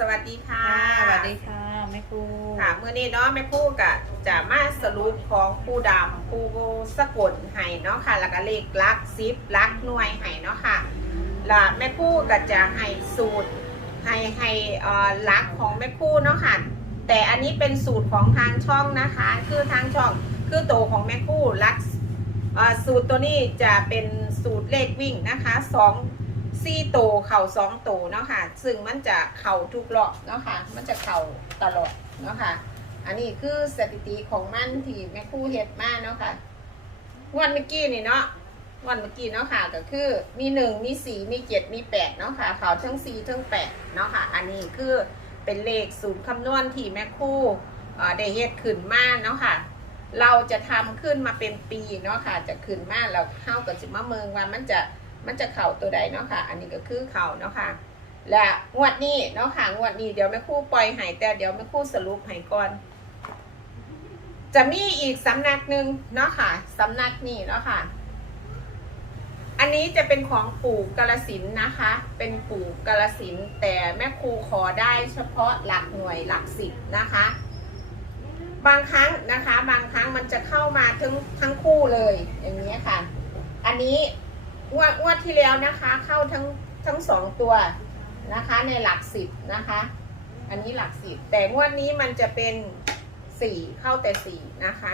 สวัสดีค่ะค่ะสวัสดีค่ะแม่ครูค่ะ เมื่อนี้เนาะแม่ครู่กะจะมาสรุปของผู้ดำผู้สะกดไห้เนาะค่ะ แล้วก็เลขลักซิปลักหน่วยไห้เนาะค่ะแล้วแม่ครู่ก็จะให้สูตรให้ให้เอ่อลักของแม่ครู่เนาะค่ะ แต่อันนี้เป็นสูตรของทางช่องนะคะ คือทางช่องคือโตวของแม่ครู่ลักเอ่อสูตรตัวนี้จะเป็นสูตรเลขวิ่งนะคะสอง ซี่โตเข่าสองโตเนาะค่ะ ซึ่งมันจะเข่าทุกรอบเนาะค่ะ มันจะเข่าตลอดเนาะค่ะ อันนี้คือสถิติของมันที่แม่คู่เฮ็ดมาเนาะค่ะวันเมื่อกี้นี่เนาะวันเมื่อกี้เนาะค่ะก็คือมีหนึ่งมีสี่มีเจ็ดมีแปดเนาะค่ะเข่าทั้งสี่ทั้งแปดเนาะค่ะ อันนี้คือเป็นเลขสูตรคำนวณที่แม่คู่เอ่อได้เฮ็ดขึ้นมาเนาะค่ะ เราจะทำขึ้นมาเป็นปีเนาะค่ะ จะขึ้นมาแล้วเข้ากับจิมาเมืองว่ามันจะ มันจะเข่าตัวใดเนาะค่ะ อันนี้ก็คือเข่าเนาะค่ะ และงวดนี้เนาะค่ะงวดนี้เดี๋ยวแม่ครู่ปล่อยหายแต่เดี๋ยวแม่ครู่สรุปให้ก่อน จะมีอีกสำนักหนึ่งเนาะค่ะสำนักนี้เนาะค่ะ อันนี้จะเป็นของปู่กาลสินนะคะ เป็นปู่กาลสินแต่แม่ครูขอได้เฉพาะหลักหน่วยหลักสิบนะคะบางครั้งนะคะ บางครั้งมันจะเข้ามาทั้งทั้งคู่เลยอย่างนี้ค่ะ อันนี้ วดงวดที่แล้วนะคะ เข้าทั้งทั้งสองตัวนะคะ ในหลักสิบนะคะ อันนี้หลักสิบแต่งวดนี้มันจะเป็นสี่เข้าแต่สี่นะคะ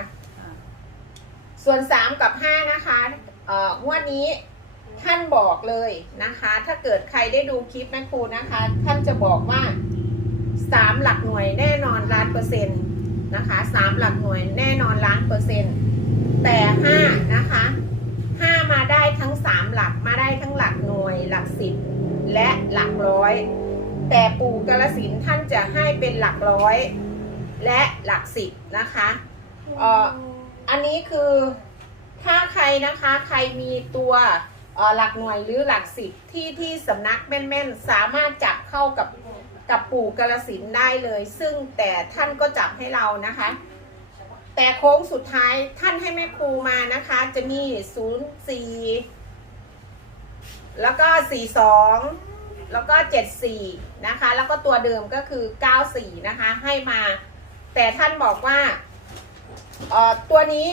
ส่วนสามกับห้านะคะเอ่องวดนี้ท่านบอกเลยนะคะ ถ้าเกิดใครได้ดูคลิปแม่ครูนะคะ ท่านจะบอกว่าสามหลักหน่วยแน่นอนล้านเปอร์เซ็นต์นะคะสามหลักหน่วยแน่นอนล้านเปอร์เซ็นต์แต่ห้านะคะ มาได้ทั้งสามหลักมาได้ทั้งหลักหน่วย หลักสิบและหลักร้อย แต่ปู่กาลสินท่านจะให้เป็นหลักร้อย และหลักสิบนะคะเอ่ออันนี้คือถ้าใครนะคะใครมีตัวเอ่อหลักหน่วยหรือหลักสิบที่ที่สำนักแม่นๆ สามารถจับเข้ากับกับปู่กาลสินได้เลย ซึ่งแต่ท่านก็จับให้เรานะคะ แต่โค้งสุดท้ายท่านให้แม่ครูมานะคะ จะมีศูนย์สี่แล้วก็สี่สองแล้วก็เจ็ดสี่นะคะ แล้วก็ตัวเดิมก็คือเก้าสี่นะคะ ให้มา แต่ท่านบอกว่าเอ่อตัวนี้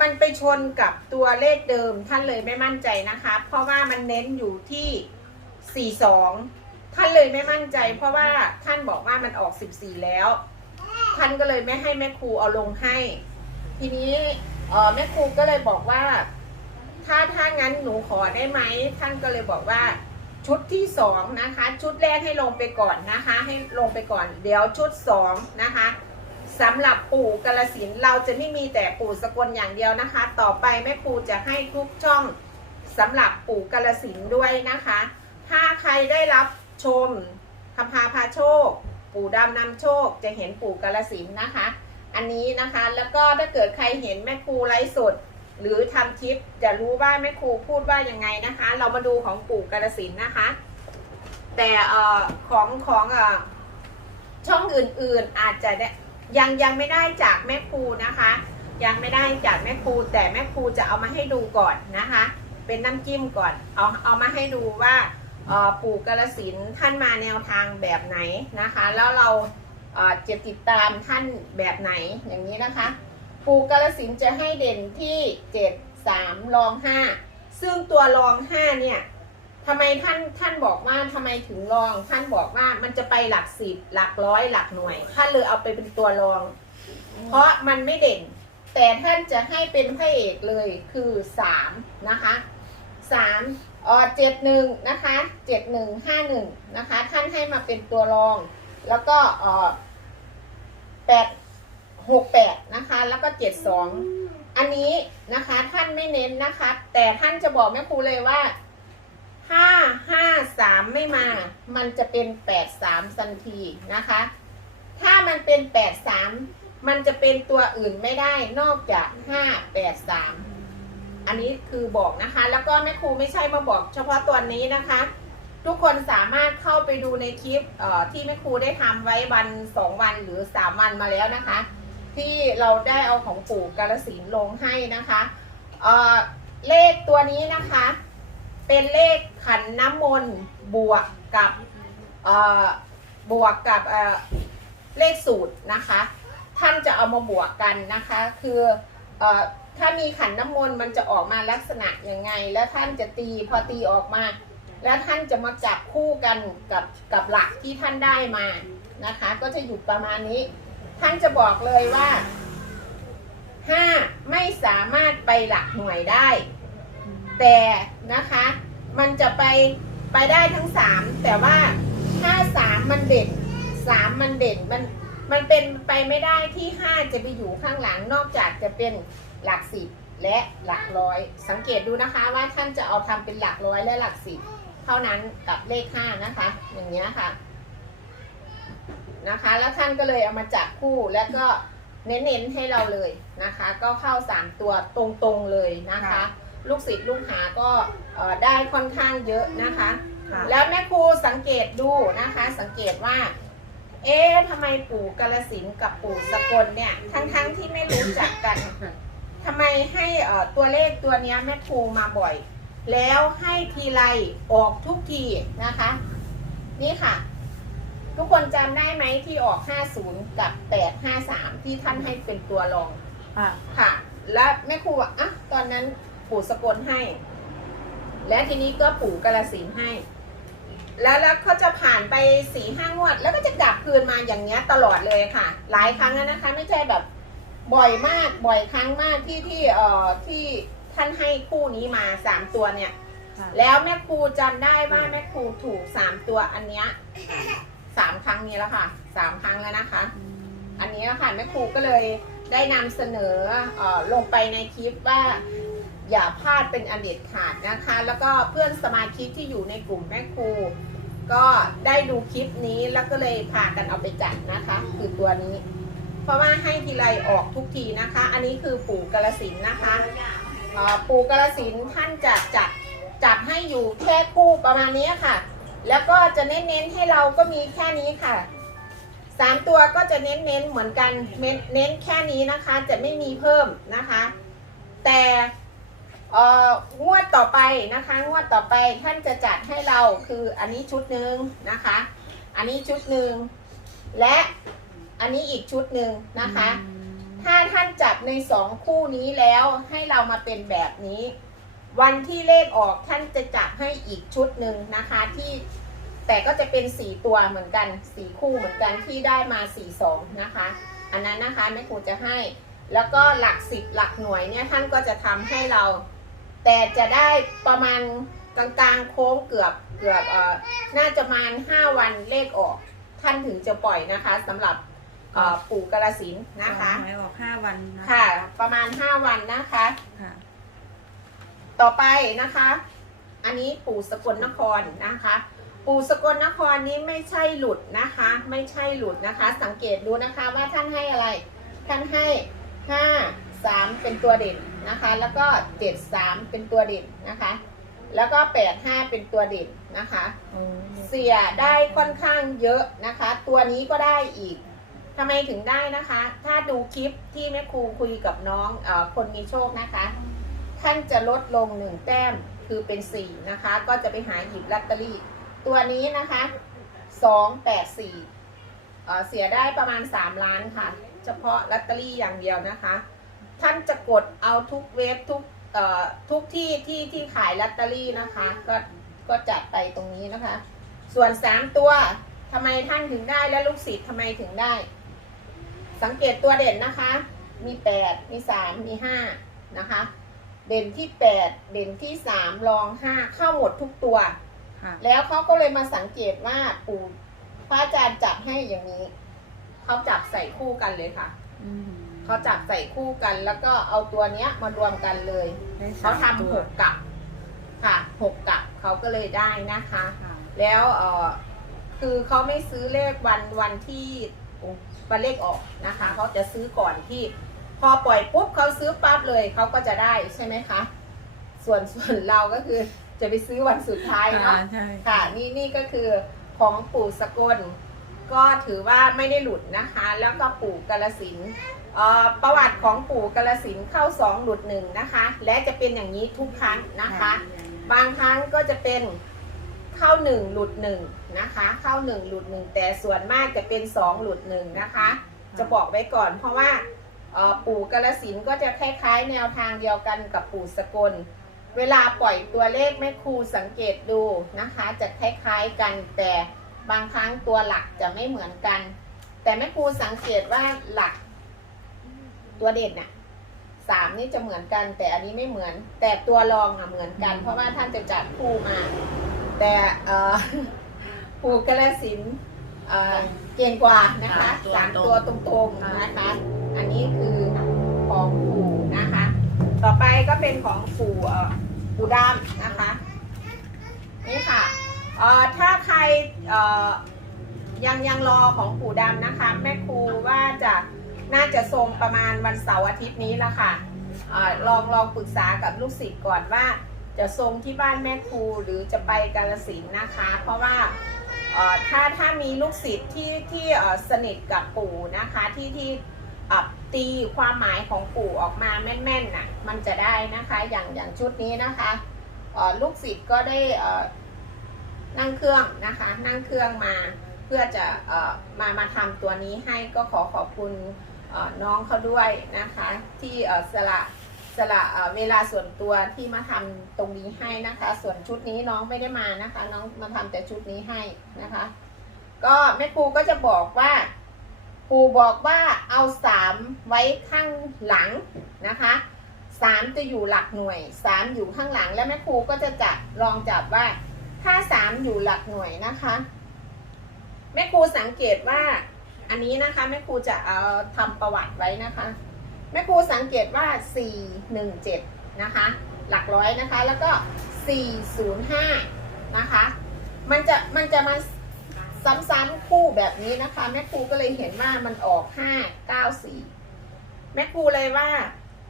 มันไปชนกับตัวเลขเดิมท่านเลยไม่มั่นใจนะคะ เพราะว่ามันเน้นอยู่ที่ 42 ท่านเลยไม่มั่นใจ เพราะว่าท่านบอกว่ามันออก 14 แล้ว ท่านก็เลยไม่ให้แม่ครูเอาลงให้ ทีนี้แม่ครูก็เลยบอกว่า ถ้าถ้างั้นหนูขอได้ไหมท่านก็เลยบอกว่าชุดที่สองนะคะ ชุดแรกให้ลงไปก่อนนะคะ ให้ลงไปก่อน เดี๋ยวชุดสองนะคะสำหรับปู่กาลสินเราจะไม่มีแต่ปู่สกลอย่างเดียวนะคะ ต่อไปแม่ครูจะให้ทุกช่องสำหรับปู่กาลสินด้วยนะคะ ถ้าใครได้รับชมคำพาพาโชค ปู่ดำนำโชคจะเห็นปู่กาลสินนะคะ อันนี้นะคะแล้วก็ถ้าเกิดใครเห็นแม่ครูไลฟ์สด หรือทำคลิปจะรู้ว่าแม่ครูพูดว่ายังไงนะคะ เรามาดูของปู่กาลสินนะคะ แต่เอ่อของของเอ่อช่องอื่นๆอาจจะได้ยังยังไม่ได้จากแม่ครูนะคะ ยังไม่ได้จากแม่ครูแต่แม่ครูจะเอามาให้ดูก่อนนะคะ เป็นน้ำจิ้มก่อนเอาเอามาให้ดูว่า ปู่กาลสินท่านมาแนวทางแบบไหนนะคะ แล้วเราเอ่อจะติดตามท่านแบบไหนอย่างนี้นะคะ ปู่กาลสินจะให้เด่นที่ 7 3รอง5ซึ่งตัวรอง5เนี่ยทำไมท่านท่านบอกว่าทำไมถึงรอง ท่านบอกว่ามันจะไปหลักสิบหลักร้อยหลักหน่วย ท่านเลยเอาไปเป็นตัวรอง เพราะมันไม่เด่น แต่ท่านจะให้เป็นพระเอกเลยคือ3นะคะ3 เอ่อ71นะคะ7151นะคะท่านให้มาเป็นตัวรอง แล้วก็เอ่อ8 68นะคะ แล้วก็72อันนี้นะคะท่านไม่เน้นนะคะ แต่ท่านจะบอกแม่ครูเลยว่าถ้า53ไม่มา มันจะเป็น83ทันทีนะคะ ถ้ามันเป็น83มันจะเป็นตัวอื่นไม่ได้นอกจาก583 อันนี้คือบอกนะคะ แล้วก็แม่ครูไม่ใช่มาบอกเฉพาะตัวนี้นะคะ ทุกคนสามารถเข้าไปดูในคลิปที่แม่ครูได้ทำไว้วัน2วันหรือ3วันมาแล้วนะคะ ที่เราได้เอาของปู่กาลสินลงให้นะคะเเลขตัวนี้นะคะ เป็นเลขขันน้ำมนต์บวกกับบวกกับเเลขสูตรนะคะ ท่านจะเอามาบวกกันนะคะ คืออ ถ้ามีขันน้ำมนต์มันจะออกมาลักษณะยังไง แล้วท่านจะตีพอตีออกมา แล้วท่านจะมาจับคู่กันกับกับหลักที่ท่านได้มานะคะ ก็จะอยู่ประมาณนี้ ท่านจะบอกเลยว่าห้าไม่สามารถไปหลักหน่วยได้ แต่นะคะมันจะไปไปได้ทั้งสามแต่ว่าถ้าสามมันเด่นสามมันเด่นมันมันเป็นไปไม่ได้ที่ห้าจะไปอยู่ข้างหลังนอกจากจะเป็น หลักสิบและหลักร้อย สังเกตดูนะคะว่าท่านจะเอาทำเป็นหลักร้อยและหลักสิบเท่านั้นกับเลขห้านะคะ อย่างนี้ยค่ะนะคะ แล้วท่านก็เลยเอามาจับคู่แล้วก็เน้นๆให้เราเลยนะคะ ก็เข้าสามตัวตรงๆเลยนะคะค่ะลูกศิษย์ลูกหาก็เอ่อได้ค่อนข้างเยอะนะคะค่ะแล้วแม่ครูสังเกตดูนะคะ สังเกตว่า เอ๊ะทำไมปู่กาลสินธุ์กับปู่สกลเนี่ย ทั้งๆที่ไม่รู้จักกัน ทำไมให้เอ่อตัวเลขตัวเนี้ยแม่ครูมาบ่อย แล้วให้ทีไรออกทุกทีนะคะ นี่ค่ะ ทุกคนจำได้ไหมที่ออก 50 กับ 853 ที่ท่านให้เป็นตัวรองค่ะค่ะ แล้วแม่ครูว่าอะตอนนั้นปู่สกลให้ และทีนี้ก็ปู่กาลสินธุ์ให้ แล้วแล้วเขาจะผ่านไปสี่ห้างวด แล้วก็จะกลับคืนมาอย่างเงี้ยตลอดเลยค่ะ หลายครั้งแล้วนะคะ ไม่ใช่แบบ บ่อยมากบ่อยครั้งมากที่ที่เอ่อที่ท่านให้คู่นี้มาสามตัวเนี่ย ค่ะแล้วแม่ครูจำได้ว่าแม่ครูถูกสามตัวอันเนี้ยสามครั้งนี้แล้วค่ะสามครั้งแล้วนะคะ อันนี้ค่ะแม่ครูก็เลยได้นำเสนอเออลงไปในคลิปว่า อย่าพลาดเป็นอันเด็ดขาดนะคะ แล้วก็เพื่อนสมาชิกที่อยู่ในกลุ่มแม่ครู ก็ได้ดูคลิปนี้แล้วก็เลยพากันเอาไปจัดนะคะ คือตัวนี้ เพราะว่าให้ทีไรออกทุกทีนะคะ อันนี้คือปู่กาลสินนะคะปู่กาลสินท่านจะจัดจัดให้อยู่แค่คู่ประมาณนี้ค่ะ แล้วก็จะเน้นๆให้เราก็มีแค่นี้ค่ะสามตัวก็จะเน้นเน้นๆเหมือนกันเน้นแค่นี้นะคะ จะไม่มีเพิ่มนะคะ แต่งวดต่อไปนะคะงวดต่อไปท่านจะจัดให้เราคืออันนี้ชุดหนึ่งนะคะ อันนี้ชุดหนึ่งและ อันนี้อีกชุดหนึ่งนะคะ ถ้าท่านจับในสองคู่นี้แล้วให้เรามาเป็นแบบนี้ วันที่เลขออกท่านจะจับให้อีกชุดหนึ่งนะคะที่แต่ก็จะเป็นสีตัวเหมือนกันสีคู่เหมือนกันที่ได้มาสี่สองนะคะ อันนั้นนะคะแม่ครูจะให้ แล้วก็หลักสิบหลักหน่วยเนี่ยท่านก็จะทำให้เรา แต่จะได้ประมาณกลางๆโค้งเกือบเกือบเอ่อน่าจะประมาณห้าวันเลขออก ท่านถึงจะปล่อยนะคะสำหรับ เอ่อปู่กาลสินธุ์นะคะ หวยออกห้าวันนะค่ะ ประมาณ 5 วันนะคะ ค่ะ ต่อไปนะคะ อันนี้ปู่สกลนครนะคะ ปู่สกลนครนี้ไม่ใช่หลุดนะคะ ไม่ใช่หลุดนะคะ สังเกตดูนะคะว่าท่านให้อะไร ท่านให้ห้าสามเป็นตัวเด่นนะคะ แล้วก็เจ็ดสามเป็นตัวเด่นนะคะ แล้วก็แปดห้าเป็นตัวเด่นนะคะ เสียได้ค่อนข้างเยอะนะคะ ตัวนี้ก็ได้อีก ทำไมถึงได้นะคะ ถ้าดูคลิปที่แม่ครูคุยกับน้องอคนมีโชคนะคะ ท่านจะลดลงหนึ่งแต้มคือเป็นสี่นะคะ ก็จะไปหาหยิบลอตเตอรี่ ตัวนี้นะคะสองแปดสี่เสียได้ประมาณสามล้านค่ะ เฉพาะลอตเตอรี่อย่างเดียวนะคะ ท่านจะกดเอาทุกเว็บทุกทุกที่ที่ที่ขายลอตเตอรี่นะคะ ก็ก็จัดไปตรงนี้นะคะ ส่วนสามตัวทำไมท่านถึงได้และลูกศิษย์ทำไมถึงได้ สังเกตตัวเด่นนะคะ มีแปดมีสามมีห้านะคะ เด่นที่แปดเด่นที่สามรองห้าเข้าหมดทุกตัว ค่ะ แล้วเขาก็เลยมาสังเกตว่าปู่พระอาจารย์จับให้อย่างนี้ เขาจับใส่คู่กันเลยค่ะ อืมเขาจับใส่คู่กันแล้วก็เอาตัวเนี้ยมารวมกันเลย ได้เขาสมทำตัวหกกับค่ะหกกับเขาก็เลยได้นะคะ ค่ะ แล้วเออคือเขาไม่ซื้อเลขวันวันที่ วันเลขออกนะคะเขาจะซื้อก่อนที่ พอปล่อยปุ๊บเขาซื้อปั๊บเลยเขาก็จะได้ใช่ไหมคะส่วนส่วนเราก็คือจะไปซื้อวันสุดท้ายเนาะอ่าใช่ค่ะ นี่นี่ก็คือของปู่สกลก็ถือว่าไม่ได้หลุดนะคะ แล้วก็ปู่กาลสินธุ์เอ่อประวัติของปู่กาลสินธุ์เข้าสองหลุดหนึ่งนะคะ และจะเป็นอย่างนี้ทุกครั้งนะคะ บางครั้งก็จะเป็น เข้าหนึ่งหลุดหนึ่งนะคะ เข้าหนึ่งหลุดหนึ่งแต่ส่วนมากจะเป็นสองหลุดหนึ่งนะคะ จะบอกไว้ก่อน เพราะว่าเอ่อปู่กาลสินธุ์ก็จะคล้ายๆ แนวทางเดียวกันกับปู่สกล เวลาปล่อยตัวเลขแม่ครูสังเกตดูนะคะ จะคล้ายๆกันแต่บางครั้งตัวหลักจะไม่เหมือนกัน แต่แม่ครูสังเกตว่าหลัก ตัวเด่นน่ะสามนี่จะเหมือนกัน แต่อันนี้ไม่เหมือน แต่ตัวรองอะเหมือนกัน เพราะว่าท่านจะจัดคู่มา แต่เอ่อปู่กาลสินธุ์เอ่อเก่งกว่านะคะสามตัวตรงๆนะคะ อันนี้คือของปู่นะคะ ต่อไปก็เป็นของปู่เอ่อปู่ดำนะคะ นี่ค่ะเอ่อถ้าใครเอ่อยังยังรอของปู่ดำนะคะ แม่ครูว่าจะน่าจะทรงประมาณวันเสาร์อาทิตย์นี้ละค่ะเออลองลองปรึกษากับลูกศิษย์ก่อนว่า จะทรงที่บ้านแม่ครูหรือจะไปกาลสินนะคะ เพราะว่าถ้าถ้ามีลูกศิษย์ที่ที่สนิทกับปู่นะคะที่ที่ตีความหมายของปู่ออกมาแม่นๆน่ะมันจะได้นะคะอย่างอย่างชุดนี้นะคะลูกศิษย์ก็ได้นั่งเครื่องนะคะ นั่งเครื่องมาเพื่อจะมามาทำตัวนี้ให้ก็ขอขอบคุณน้องเขาด้วยนะคะ ที่สละ สละเวลาส่วนตัวที่มาทำตรงนี้ให้นะคะ ส่วนชุดนี้น้องไม่ได้มานะคะ น้องมาทำแต่ชุดนี้ให้นะคะ ก็แม่ครูก็จะบอกว่าปู่บอกว่าเอาสามไว้ข้างหลังนะคะสามจะอยู่หลักหน่วยสามอยู่ข้างหลังแล้วแม่ครูก็จะจับลองจับว่าถ้าสามอยู่หลักหน่วยนะคะแม่ครูสังเกตว่าอันนี้นะคะแม่ครูจะเอาทำประวัติไว้นะคะ แม่ครูสังเกตว่าสี่หนึ่งเจ็ดนะคะ หลักร้อยนะคะ แล้วก็สี่ศูนย์ห้านะคะ มันจะมันจะมาซ้ำๆคู่แบบนี้นะคะ แม่ครูก็เลยเห็นว่ามันออกห้าเก้าสี่แม่ครูเลยว่า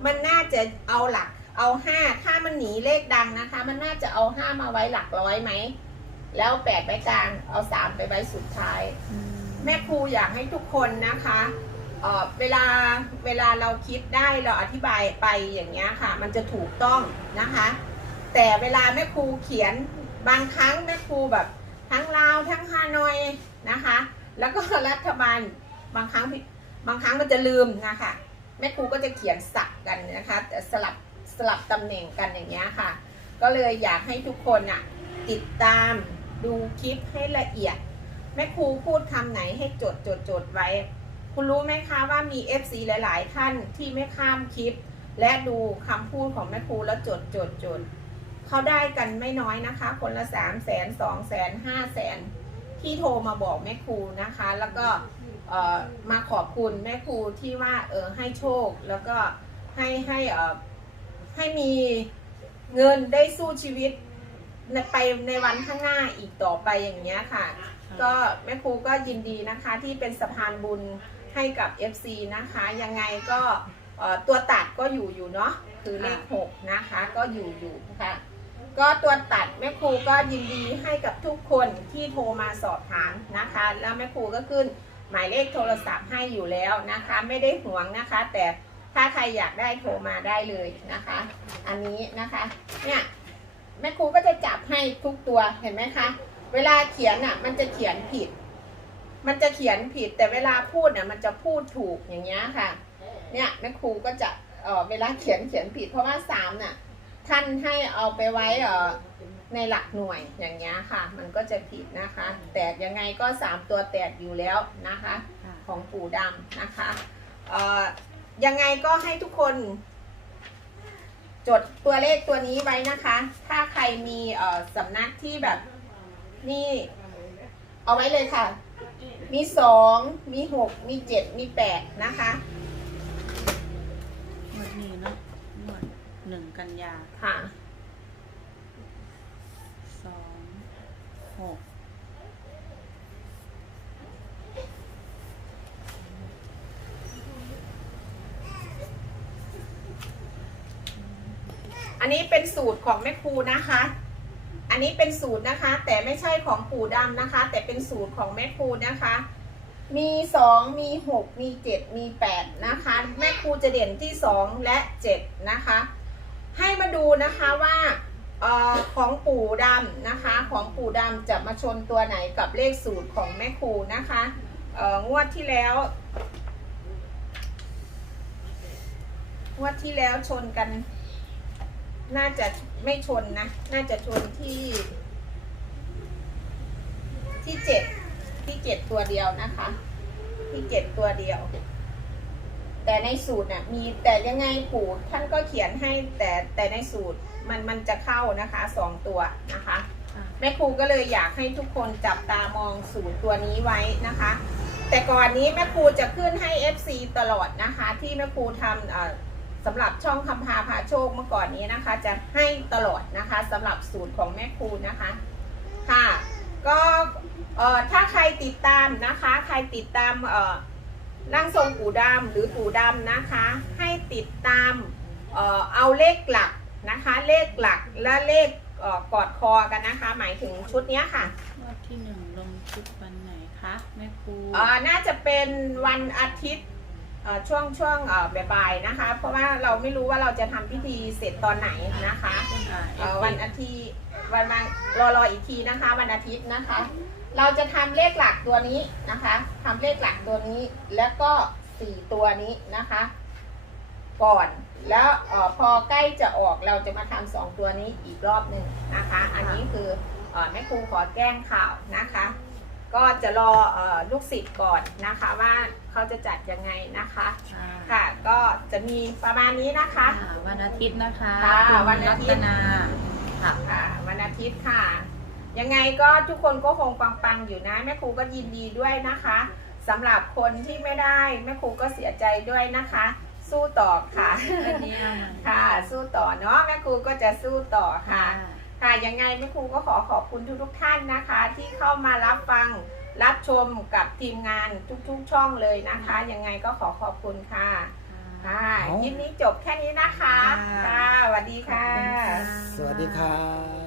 มันน่าจะเอาหลักเอาห้าถ้ามันหนีเลขดังนะคะ มันน่าจะเอาห้ามาไว้หลักร้อยไหม แล้วแปดไว้กลาง เอาสามไปไว้สุดท้าย แม่ครูอยากให้ทุกคนนะคะ เเวลาเวลาเราคิดได้เราอธิบายไปอย่างเงี้ยค่ะ มันจะถูกต้องนะคะ แต่เวลาแม่ครูเขียนบางครั้งแม่ครูแบบทั้งลาวทั้งฮานอยนะคะ แล้วก็รัฐบาลบางครั้งบางครั้งมันจะลืมนะคะแม่ครูก็จะเขียนสับกันนะคะสลับสลับตำแหน่งกันอย่างเงี้ยค่ะ ก็เลยอยากให้ทุกคนอะติดตามดูคลิปให้ละเอียด แม่ครูพูดคำไหนให้จดจดจดไว้ คุณรู้ไหมคะว่ามี FC หลาย ๆ ท่านที่ไม่ข้ามคลิป และดูคำพูดของแม่ครูแล้วจดจดจดเขาได้กันไม่น้อยนะคะ คนละสามแสนสองแสนห้าแสนที่โทรมาบอกแม่ครูนะคะ แล้วก็เออมาขอบคุณแม่ครูที่ว่าเออให้โชคแล้วก็ให้ให้เออให้มีเงินได้สู้ชีวิตในไปในวันข้างหน้าอีกต่อไปอย่างเงี้ยค่ะ ก็แม่ครูก็ยินดีนะคะที่เป็นสะพานบุญ ให้กับ FC นะคะ ยังไงก็เอ่อตัวตัดก็อยู่อยู่เนาะคือเลข6นะคะก็อยู่อยู่ค่ะก็ตัวตัดแม่ครูก็ยินดีให้กับทุกคนที่โทรมาสอบถามนะคะ แล้วแม่ครูก็ขึ้นหมายเลขโทรศัพท์ให้อยู่แล้วนะคะ ไม่ได้หวงนะคะ แต่ถ้าใครอยากได้โทรมาได้เลยนะคะ อันนี้นะคะเนี่ยแม่ครูก็จะจับให้ทุกตัวเห็นไหมคะ เวลาเขียนอะมันจะเขียนผิด มันจะเขียนผิดแต่เวลาพูดเนี่ยมันจะพูดถูกอย่างเงี้ยค่ะ เนี่ยแม่ครูก็จะเออเวลาเขียนเขียนผิด เพราะว่าสามน่ะท่านให้เอาไปไว้เออในหลักหน่วยอย่างเงี้ยค่ะ มันก็จะผิดนะคะ แต่ยังไงก็สามตัวแตกอยู่แล้วนะคะ ของปู่ดำนะคะเออยังไงก็ให้ทุกคนจดตัวเลขตัวนี้ไว้นะคะ ถ้าใครมีเออสำนักที่แบบนี่ เอาไว้เลยค่ะ มีสองมีหกมีเจ็ดมีแปดนะคะหมดนี้เนาะหมดหนึ่งกันยาค่ะสองหกอันนี้เป็นสูตรของแม่ครูนะคะ อันนี้เป็นสูตรนะคะ แต่ไม่ใช่ของปู่ดำนะคะ แต่เป็นสูตรของแม่ครูนะคะ มีสองมีหกมีเจ็ดมีแปดนะคะ แม่ครูจะเด่นที่สองและเจ็ดนะคะ ให้มาดูนะคะว่าออของปู่ดำนะคะ ของปู่ดำจะมาชนตัวไหนกับเลขสูตรของแม่ครูนะคะงวดที่แล้วงวดที่แล้วชนกัน น่าจะไม่ชนนะ น่าจะชนที่ ที่เจ็ดที่เจ็ดตัวเดียวนะคะ ที่เจ็ดตัวเดียว แต่ในสูตรน่ะมีแต่ยังไงปู่ท่านก็เขียนให้แต่แต่ในสูตรมันมันจะเข้านะคะสองตัวนะคะแม่ครูก็เลยอยากให้ทุกคนจับตามองสูตรตัวนี้ไว้นะคะ แต่ก่อนนี้แม่ครูจะขึ้นให้ FC ตลอดนะคะ ที่แม่ครูทำอ่อ สำหรับช่องคำพาพาโชคเมื่อก่อนนี้นะคะ จะให้ตลอดนะคะสำหรับสูตรของแม่ครูนะคะค่ะก็เอ่อถ้าใครติดตามนะคะ ใครติดตามเอ่อร่างทรงปู่ดำหรือปู่ดำนะคะ ให้ติดตามเอ่อเอาเลขหลักนะคะ เลขหลักและเลขเอ่อกอดคอกันนะคะ หมายถึงชุดเนี้ยค่ะงวดที่หนึ่งลงคลิปวันไหนคะแม่ครู เอ่อน่าจะเป็นวันอาทิตย์เอ่อ ช่วงช่วงเอ่อบ่ายๆนะคะ เพราะว่าเราไม่รู้ว่าเราจะทำพิธีเสร็จตอนไหนนะคะอ่าเอ่อวันอาทิตย์วันวันรอรออีกทีนะคะ วันอาทิตย์นะคะ เราจะทำเลขหลักตัวนี้นะคะทำเลขหลักตัวนี้แล้วก็สี่ตัวนี้นะคะ ก่อนแล้วเออพอใกล้จะออกเราจะมาทำสองตัวนี้อีกรอบหนึ่งนะคะ อันนี้คือเออแม่ครูขอแจ้งข่าวนะคะ ก็จะรอเออลูกศิษย์ก่อนนะคะว่าเขาจะจัดยังไงนะคะค่ะค่ะ ก็จะมีประมาณนี้นะคะ ค่ะวันอาทิตย์นะคะค่ะคุณวันอาทิตย์ รัตนาค่ะ ค่ะวันอาทิตย์ค่ะ ยังไงก็ทุกคนก็คงปังๆอยู่นะแม่ครูก็ยินดีด้วยนะคะสำหรับคนที่ไม่ได้แม่ครูก็เสียใจด้วยนะคะ สู้ต่อค่ะ วันนี้เอามาค่ะ สู้ต่อเนาะแม่ครูก็จะสู้ต่อค่ะ ค่ะ ค่ะยังไงแม่ครูก็ขอขอบคุณทุกๆท่านนะคะ ที่เข้ามารับฟังรับชมกับทีมงานทุกๆช่องเลยนะคะ ยังไงก็ขอขอบคุณค่ะค่ะคลิปนี้จบแค่นี้นะคะค่ะค่ะ สวัสดีค่ะขอบคุณค่ะสวัสดีครับ